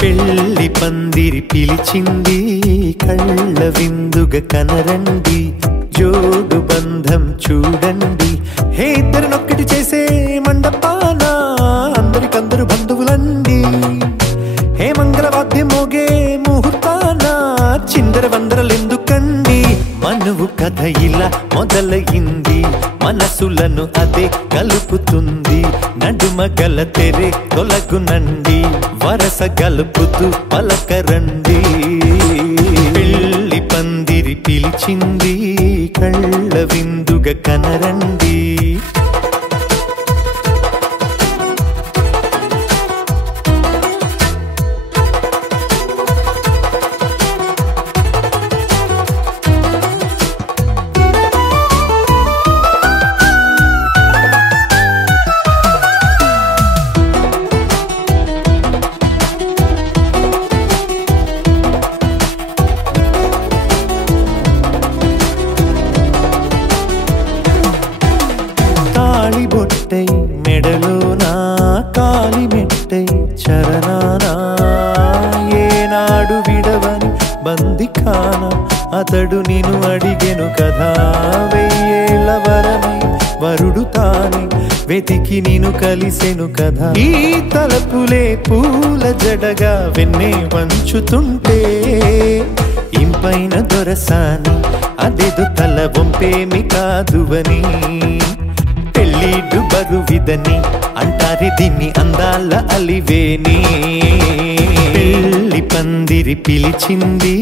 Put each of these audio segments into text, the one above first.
పెళ్లి పందిరి పిలిచింది కళ్ళ విందుగా కనరండి జోడు బంధం చూడండి హే ఇద్దరినొక్కటి చేసే మండపాన అందరికందరు బంధువులండి హే మంగళవాద్యం మోగే ముహూర్తాన చిందర వందరలెందుకండి మనువు కథ ఇలా మొదలయింది మనసులను అదే కలుపుతుంది నడుమ గల తెరే తొలగునండి వరస గలుపుతూ పలకరండి పెళ్లి పందిరి పిలిచింది కళ్ళ విందుగా కనరండి మెడలోనా కాలి మెట్టై చరణానా ఏనాడు విడవని బందిఖాన అతడు నిన్ను అడిగెను కదా వెయ్యేళ్ళ వరమై వరుడు తానే వెతికి నిన్ను కలిసెను కదా ఈ తలపులే పూల జడగా వెన్నే వంచుతుంటే ఇంపైన దొరసాని అదేదో తల వంపేమి కాదువని పెళ్ళిడు బరువిదని అంటారే దీన్ని అందాల అలివేని పెళ్లి పందిరి పిలిచింది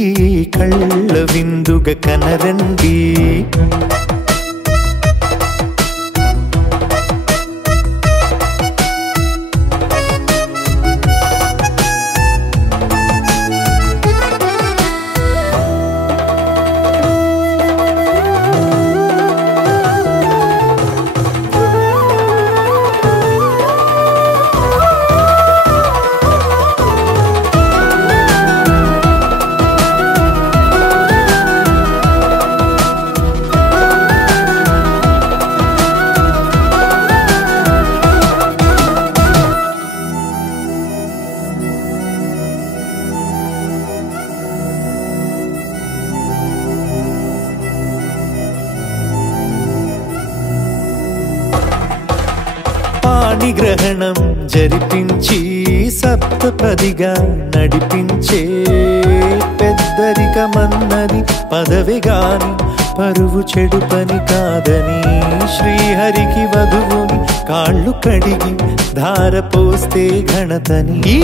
కళ్ళ విందుగా కనరండి గ్రహణం జరిపించి సప్తపదిగా నడిపించే పెద్దరికమన్నది పదవి గాని పరువు చెడు పని కాదని శ్రీహరికి వధువుని కాళ్ళు కడిగి ధార పోస్తే ఘనతని ఈ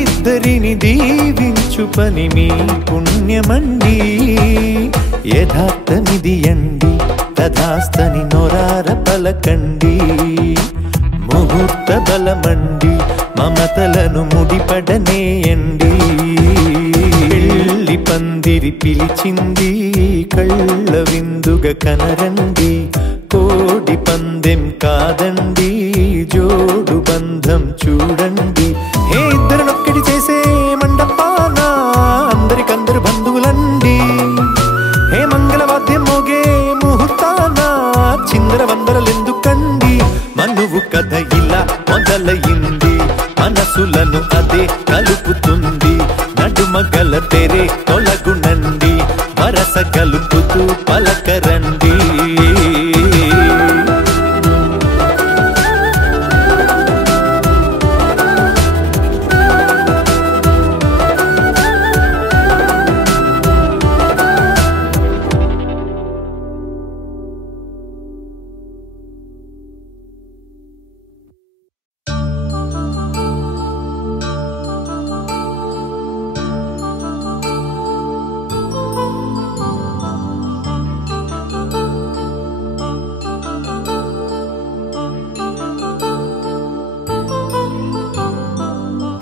ఇద్దరిని దీవించు పని మీ పుణ్యమండి యథార్థమిది అండి తథాస్తని నొరార పలకండి ముహూర్త బలమండి మమతలను ముడిపడనేయండి పెళ్లి పందిరి పిలిచింది కళ్ళ విందుగ కనరండి కోడి పందెం కాదండి జోడు బంధం చూడండి హే ఇద్దరినొక్కటి చేసే మండపాన అందరికందరు బంధువులండి హే మంగళవాద్యం మోగే ముహూర్తాన చిందర వందరలెందుకండి మనువు కథ ఇలా మొదలయింది మనసులను అదే కలుపుతుంది నడుమగల తెరే తొలగునండి వరస కలుపుతూ పలకరండి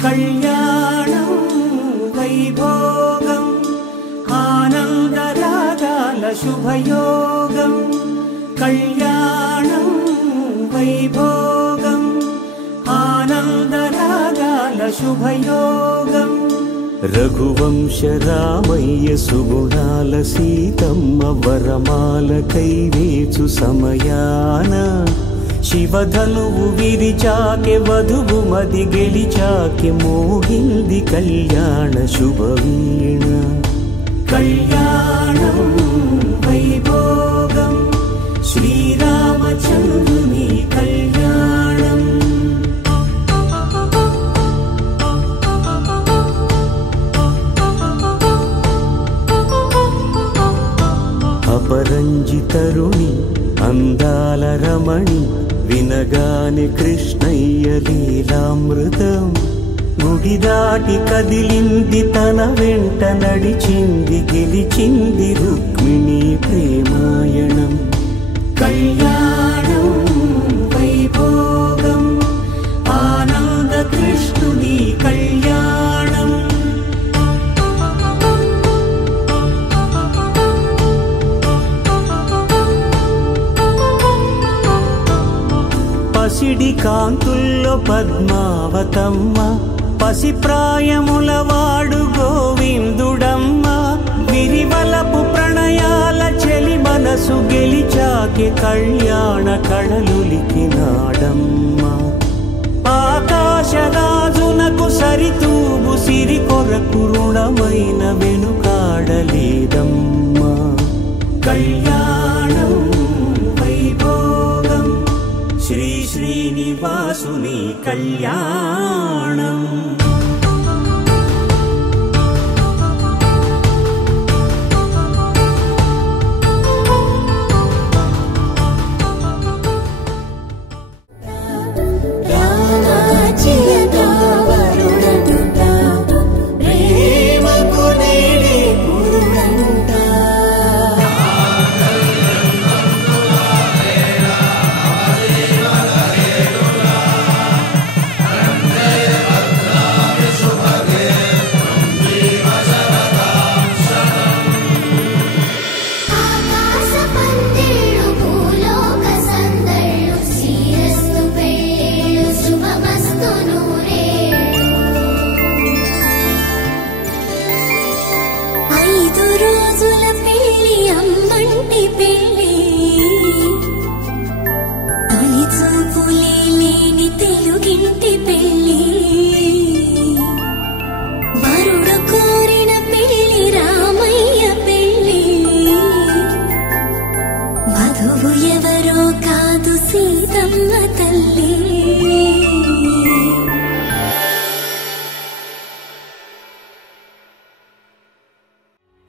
కళ్యాణం వైభోగం ఆనందరాగాల శుభయోగం కళ్యాణం వైభోగం ఆనందరాగాల శుభయోగం రఘువంశ రామయ్య సుగుణాల సీతమ్మ వరమాల కైవేచు సమయాన శివధనువు విరిచాకె వధువు మది గెలిచాకె మోగింది కళ్యాణ శుభవీణ కళ్యాణం వైభోగం శ్రీరామచంద్రుని కళ్యాణం అపరంజి తరుణి అందాల రమణి వినగాని కృష్ణయ్య లీలామృతం గుడి దాటి కదిలింది తన వెంట నడిచింది గెలిచింది రుక్మిణి ప్రేమాయణం కళ్యాణం వైభోగం ఆనంద కృష్ణుని కళ్యాణం పసిడి కాంతుల్లో పద్మావతమ్మ పసిప్రాయముల వాడు గోవిందుడమ్మ విరివలపు ప్రణయాల చెలి మనసు గెలిచాకే కళ్యాణ కళలులికినాడమ్మ ఆకాశరాజునకు సరితూగు సిరి కొరకు రుణమైన వెనుకాడలేదమ్మా కళ్యాణం వైభోగం శ్రీ శ్రీనివాసుని కళ్యాణం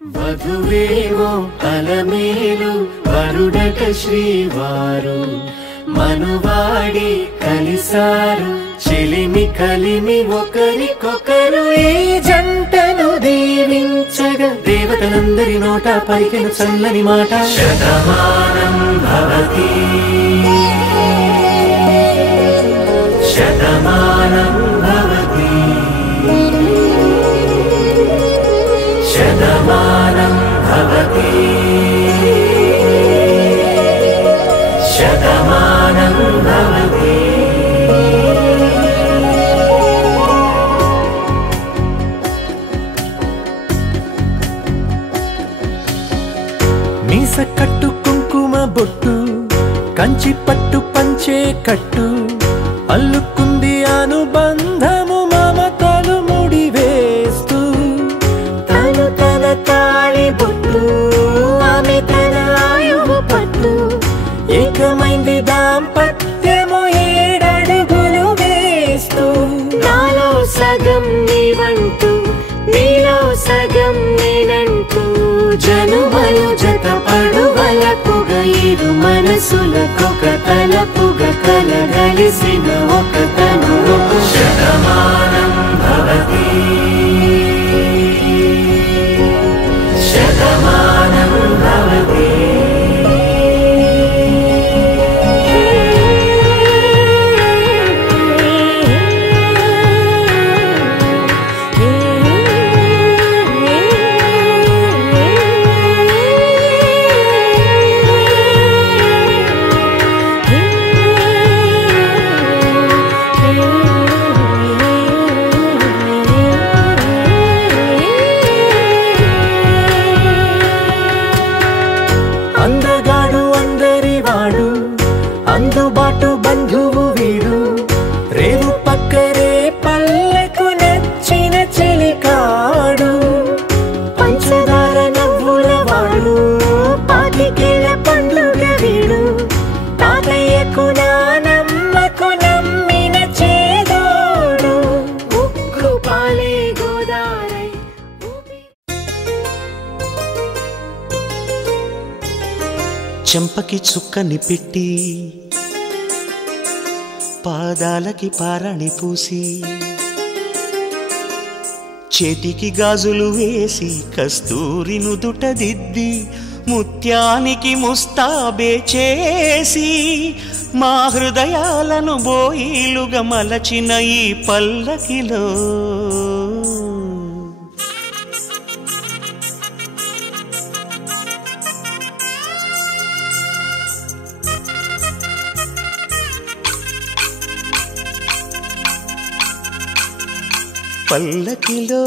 వధువేవో అలమే మేలు వరుడట శ్రీవారు మనువాడి కలిసారు చెలిమి కలిమి ఒకరికొకరు ఈ జంటను దీవించగా దేవతలందరి నోట పలికిన చల్లని మాట శతమానం భవతి శతమానం భవతి శతమానం భవతి శతమానం భవతి మీస కట్టు కుంకుమ బొట్టు కంచి పట్టు పంచే కట్టు అల్లుకుంది అనుబంధము మమతలు ముడివేస్తూ తను తన తాళి బొట్టు ఆమె తన ఆయువు పట్టు ఏకమైంది దాంపత్యము 7 అడుగులు వేస్తూ నాలో సగం నీవంటూ నీలో సగం నేనంటూ జనుమలు జతపడువలకుగా ఇరు మనసులకొక తలపుగా కలగలిసిన ఒక తను శతమానం భవతి శతమానం భవతి అందగాడు అందరివాడు అందుబాటు బంధువు వీడు రేవు పక్కరే పల్లెకు నచ్చిన చెలికాడు పంచదార నవ్వుల వాడు పాతికేల పండుగ వీడు తాతయ్యకు నానమ్మకు నమ్మిన చేదోడు ఉక్కు పాలే గోదారై చెంపకి చుక్కని పెట్టి పాదాలకి పారాణి పూసి చేతికి గాజులు వేసి కస్తూరి నుదుట దిద్ది ముత్యానికి ముస్తాబే చేసి మా హృదయాలను బోయిలుగా మలచిన ఈ పల్లకిలో పల్లకిలో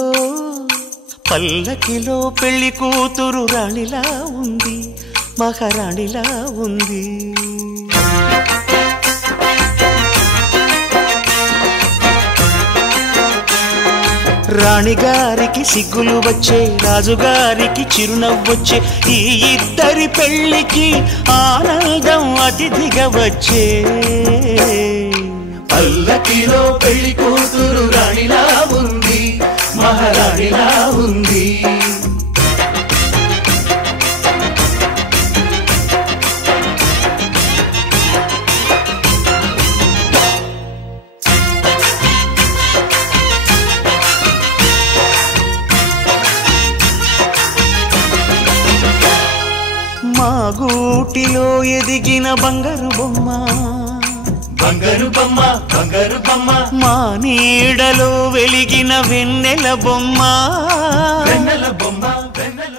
పల్లకిలో పెళ్లి కూతురు రాణిలా ఉంది మహారాణిలా ఉంది రాణిగారికి సిగ్గులు వచ్చే రాజుగారికి చిరునవ్వొచ్చే ఈ ఇద్దరి పెళ్లికి ఆనందం అతిథిగా వచ్చే పల్లకిలో పెళ్లి కూతురు రాణిలా ఉంది మహారాణిలా ఉంది మా గూటిలో ఎదిగిన బంగారు బొమ్మ బంగారు బొమ్మ బంగారు బొమ్మ మా నీడలో వెలిగిన వెన్నెల బొమ్మ వెన్నెల బొమ్మ వెన్నెల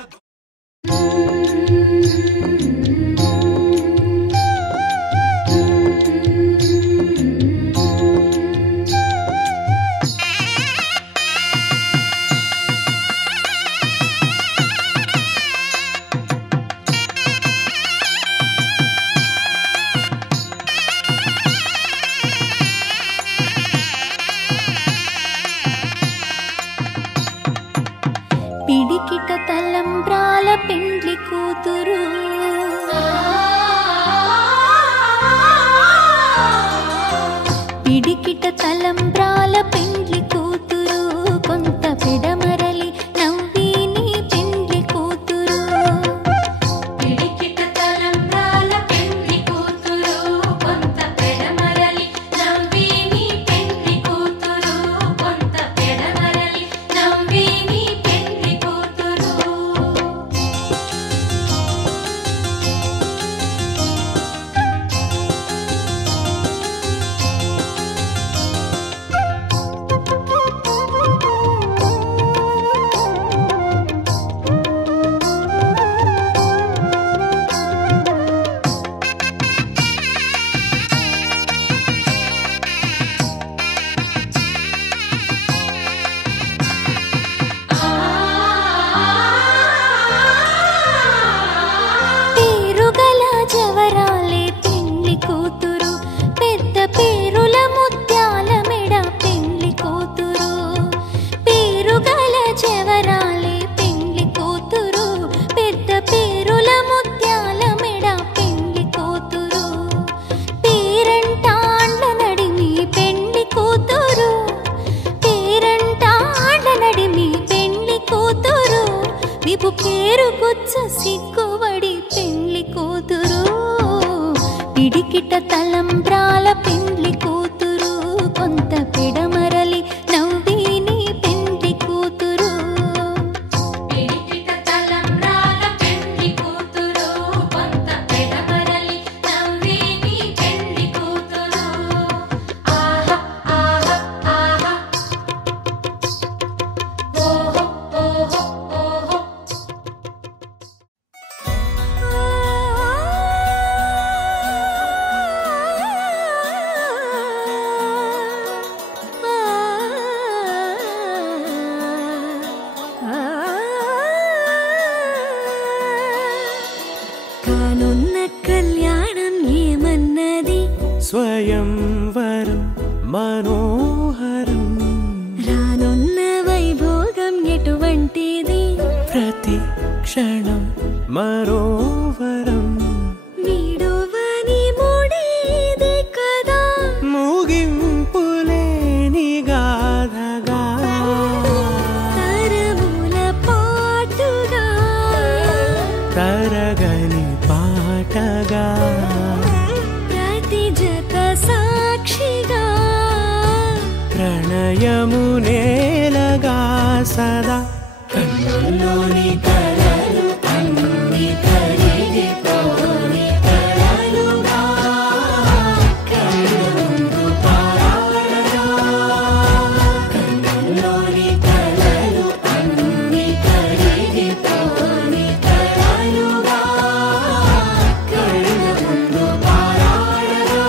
పిడికిట తలంబ్రాల పెండ్లి కూతురు కొంత పెడమరలి నవ్వి నీ పెండ్లి కూతురు పిడికిట తలంబ్రాల పెండ్లి కూతురు కొంత పెడమరలి నవ్వి నీ పెండ్లి కూతురు ఆహా ఆహా ఆహా ఓహో ఓహో ఓహో కానున్న కళ్యాణం ఏమన్నది స్వయంవరం మనోహరం రానున్న వైభోగం ఎటువంటిది ప్రతి క్షణం మరోవరం వీడువని మూడేది కదా ముగింపులేని గాథగా తరముల పాటుగా తరగని పాటగా ప్రతి జత సాక్షిగా ప్రణయము నేలగా సదా కన్నుల్లోని కలలు అన్ని కరిగిపోని కలలుగా కళ్ళు ముందు పారాడగా కన్నుల్లోని కలలు అన్ని కరిగిపోని కలలుగా కళ్ళు ముందు పారాడగా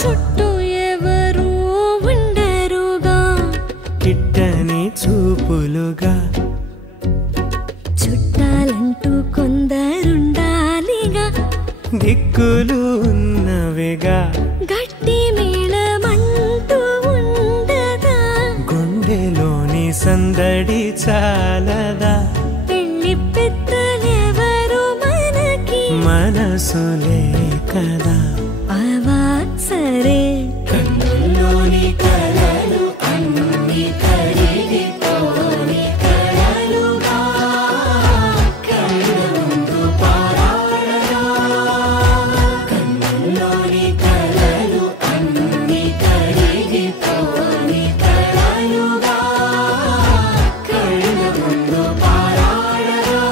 చుట్టూ ఎవరు ఉండరుగా కిట్టని చూపులుగా చుట్టాలంటూ కొందరుండాలిగా దిక్కులు ఉన్నవిగా గట్టి మేళమంటూ ఉండదా గుండెలోని సందడి చాలదా పెళ్లి పెద్దలెవరు మనకి మనసులే కదా అవా సరే కన్నుల్లోని కలలు అన్ని కరిగిపోని కలలుగా కళ్ళు ముందు పారాడగా కన్నుల్లోని కలలు అన్ని కరిగిపోని కలలుగా కళ్ళు ముందు పారాడగా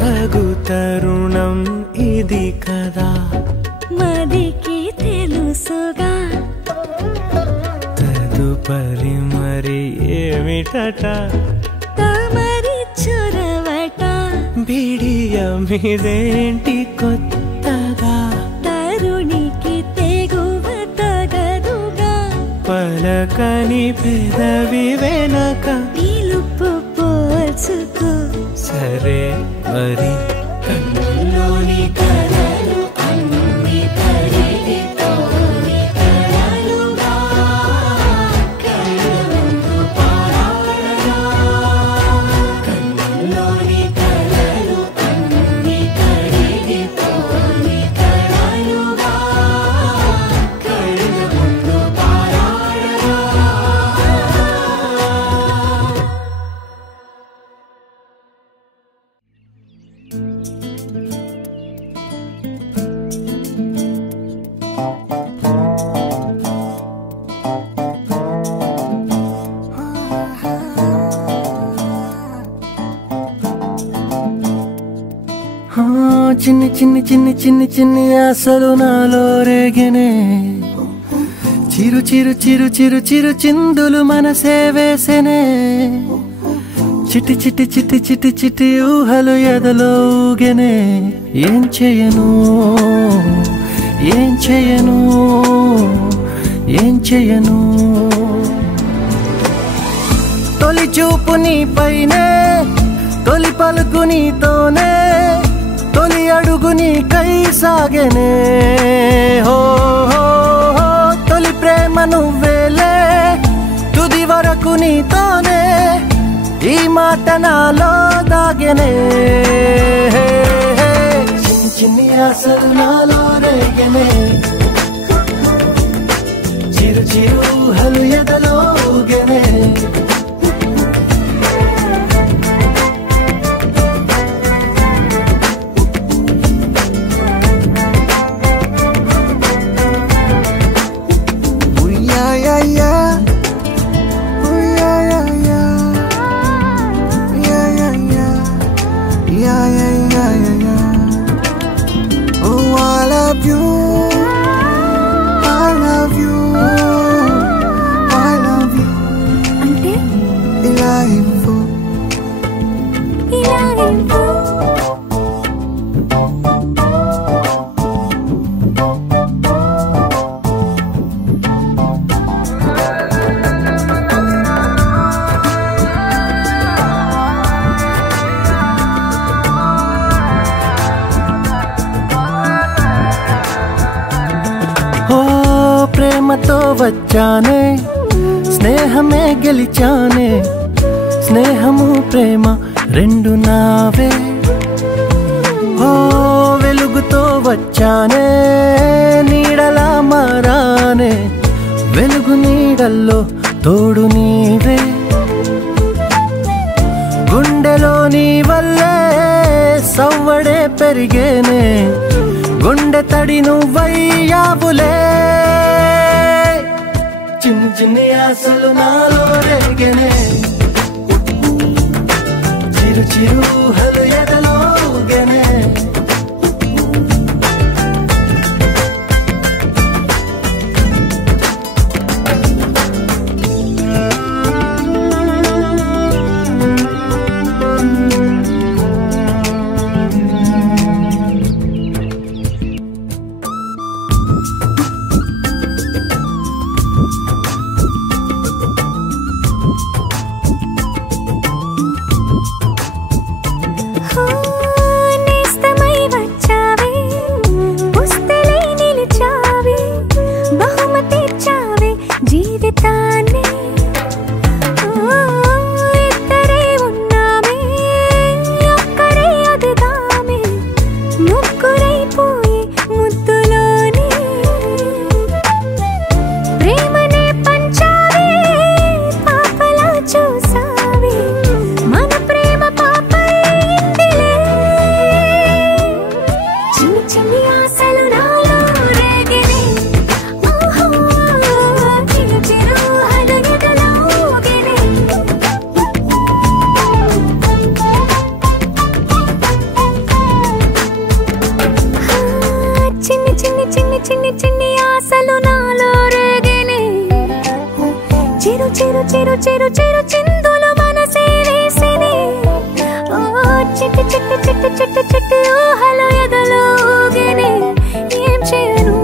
తగు తరుణం ఇది కదా మదికి తెలుసుగా తదుపరి మరి ఏమిటట తమరి చొరవట బిడియమిదేంటి కొత్తగా తరుణికి తెగువ తగదుగా పలకని పెదవి వెనక పిలుపు పోల్చుకో సరే మరి కన్నుల్లోని కలలు అన్ని కరిగిపోని కలలుగా కళ్ళు ముందు పారాడగా కన్నుల్లోని కలలు అన్ని కరిగిపోని కలలుగా కళ్ళు ముందు పారాడగా చిన్ని చిన్ని చిన్ని చిన్ని చిన్ని ఆశలు నాలో రేగినే చిరు చిరు చిరు చిరు చిరు చిందులు మనసే వేసెనే చిట్టి చిట్టి చిట్టి చిట్టి చిట్టి ఊహలు ఎదలో ఊగెనే ఏం చేయను ఏం చేయను ఏం చేయను తొలి చూపు నీ పైనే తొలి పలుకు నీతోనే తొలి అడుగు నీకై సాగెనే హో హో హో తొలి ప్రేమ నువ్వేలే తుది వరకు నీతోనే ఈ మాట నాలో దాగెనే చిన్ని చిన్ని ఆశలు నాలో రేగెనే చిరు చిరు ఊహలు ఎదలో ఊగెనే ప్రేమతో వచ్చానే స్నేహమే గెలిచానే స్నేహము ప్రేమ రెండు నావే ఓ వెలుగుతో వచ్చానే నీడలా మారానే వెలుగు నీడల్లో తోడు నీవే గుండెలో నీ వల్లే సవ్వడే పెరిగేనే గుండె తడి నువ్వయ్యావులే చిన్ని చిన్ని ఆశలు నాలో రేగెనే చిరు చిరు ఊహలు ఎదలో ఊగెనే చిరు చిరు చిరు చిరు చిందులు మనసే వేసిని చిట్టి చిట్టి చిట్టి చిట్టి చిట్టి ఊహలు ఎదలో ఊగెనే ఏం చేయను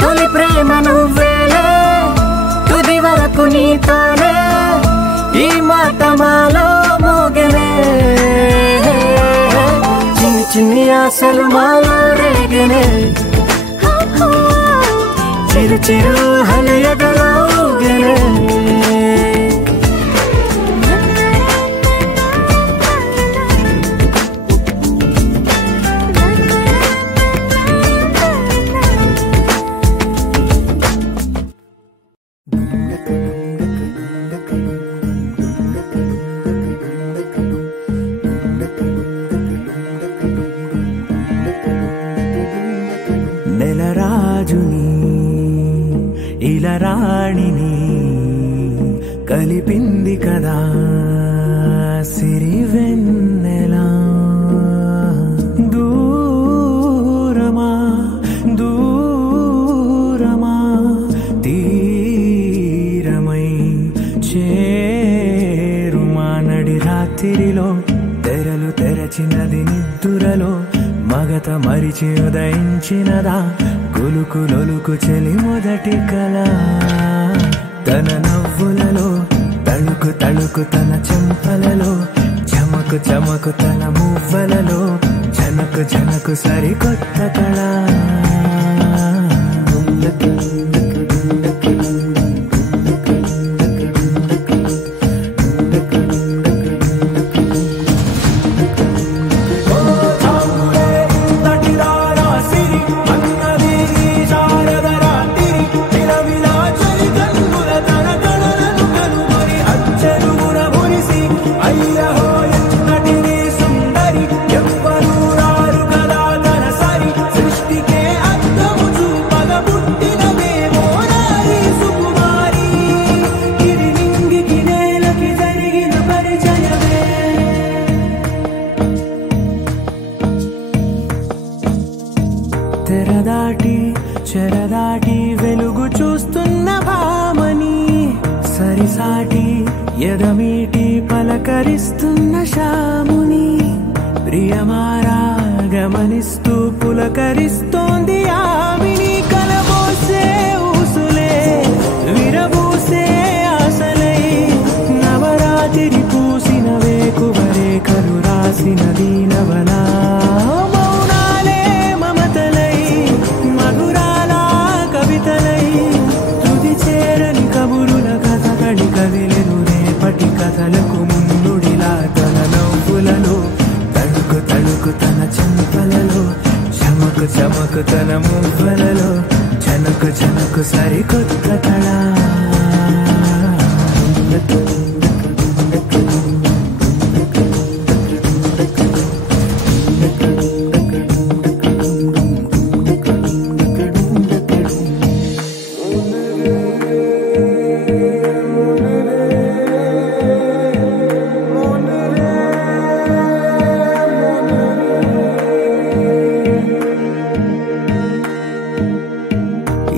తొలి ప్రేమ నువ్వేలే తుది వరకు నీతోనే ఈ మాట మాలో మోగెనే చిన్ని చిన్ని ఆశలు మాలో రేగెనే చిరు చిరు హలు ఎదలో ఊగెనే నెలరాజుని ఇలరాణిని కలిపింది కదా సిరివెన్నెలా దూరమా దూరమా తీరమై చేరుమా నడి రాత్రిలో తెరలు తెరచినది నిద్దురలో మగత మరిచి ఉదయించినదా కొలుకు లొలుకు చెలి మొదటి కళ తన నవ్వులలో తళుకు తళుకు తణుకు తన చెంపలలో చమకు చమకు తన మువ్వలలో జనకు జనకు సరికొత్త కళ తెరదాటి చెరదాటి వెలుగు చూస్తున్న భామని సరిసాటి ఎదమీటి పలకరిస్తున్న శాముని ప్రియమారా గమనిస్తూ పులకరిస్తోంది ఆవిని కలబోసే ఊసులే విరబూసే ఆశలై నవరాత్రి పూసిన వేకువరేఖలు రాసిన దీనవలా కదిలెను రేపటి కథలకు ముందుడిలా తన నవ్వులలో తణుకు తణుకు తన చెంపలలో చమకు చమకు తన మువ్వలలో జనకు జనకు సరికొత్త కళ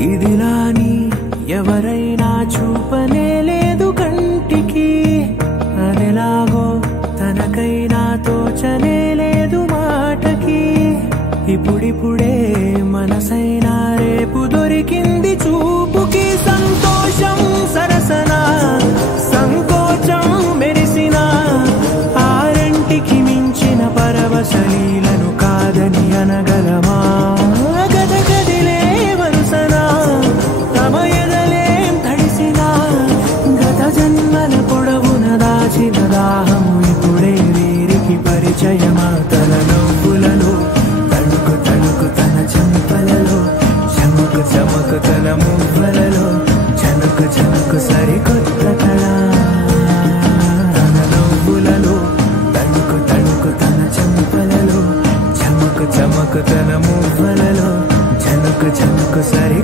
ఇదిలాని ఎవరైనా చూపనే లేదు కంటికి అదెలాగో తనకైనా తోచనే లేదు మాటకి ఇప్పుడిప్పుడే మనసైనా రేపు దొరికింది చూపుకి సంతోషం సరసన సంకోచం మెరిసిన ఆరంటికి మించిన పరవశలీలను కాదని అనగలమా దాచిన దాహము ఇప్పుడే వీరికి పరిచయమా తన నవ్వులలో తణుకు తణుకు తన చెంపలలో చమకు చమకు తన మువ్వలలో జనకు జనకు సరికొత్త కళ తన నవ్వులలో తణుకు తణుకు తన చెంపలలో చమకు చమకు తన మువ్వలలో జనకు జనకు సరి